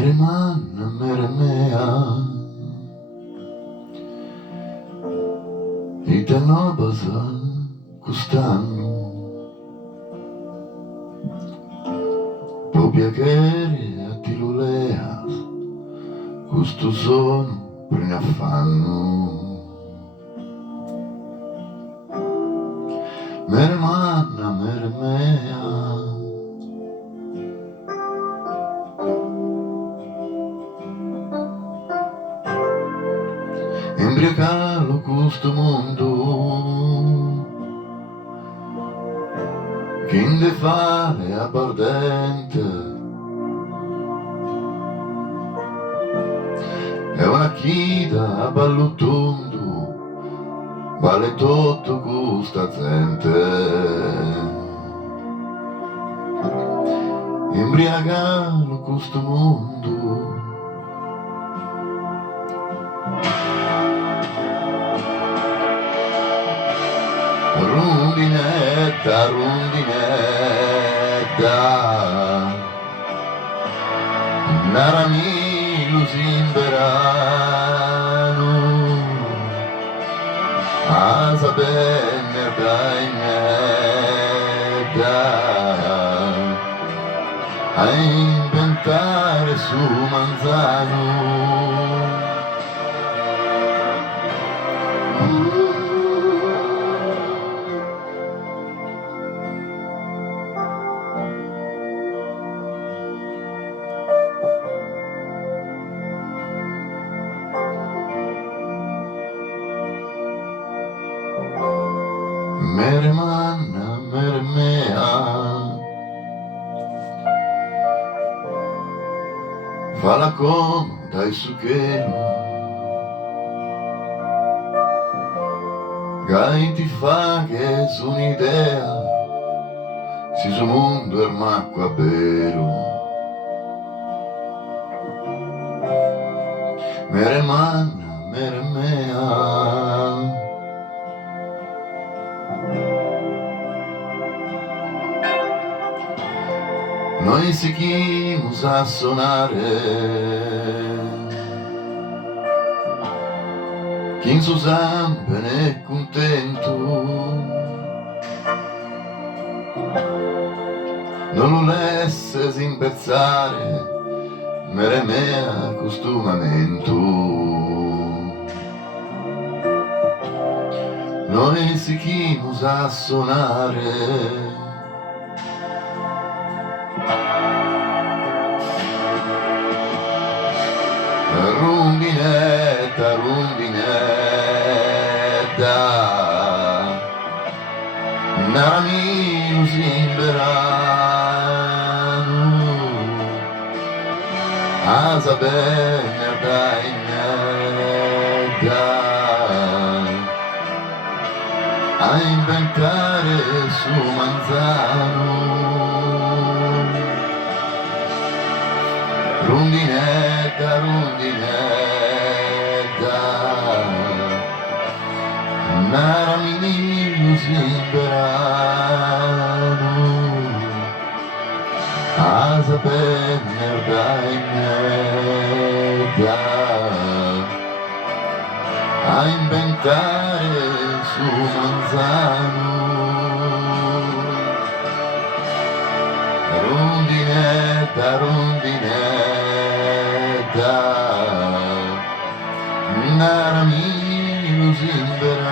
Mere manna, mere mea, ita nobasa custanno, propria che a ti luleas, custo sono per ne affanno. Mere manna, mere mea, imbriacalo questo mondo che in de fare abbardente è una chida a ballo tondo vale tutto questa gente imbriacalo questo mondo rondinetta, rondinetta, narami lusimberano, asa bene dainetta, a inventare su Manzano. Mere manna, mere mea, falla comoda e suchero, gai ti fa che su un'idea, si su mondo è macqua vero. Mere manna, mere mea, noi seguimos a sonare, chi in su zampe ne è contento, non lo lesse impezzare, mere mea costumamento. Noi seguimos a sonare, rondinetta, rondinetta, narami lusimberano, asa bene dainetta, a inventare su Manzano. Rondinetta, rondinetta, narami lusimberano, asa bene dainetta, a inventare su Manzano. Rondinetta, rondinetta, narami lusimberano,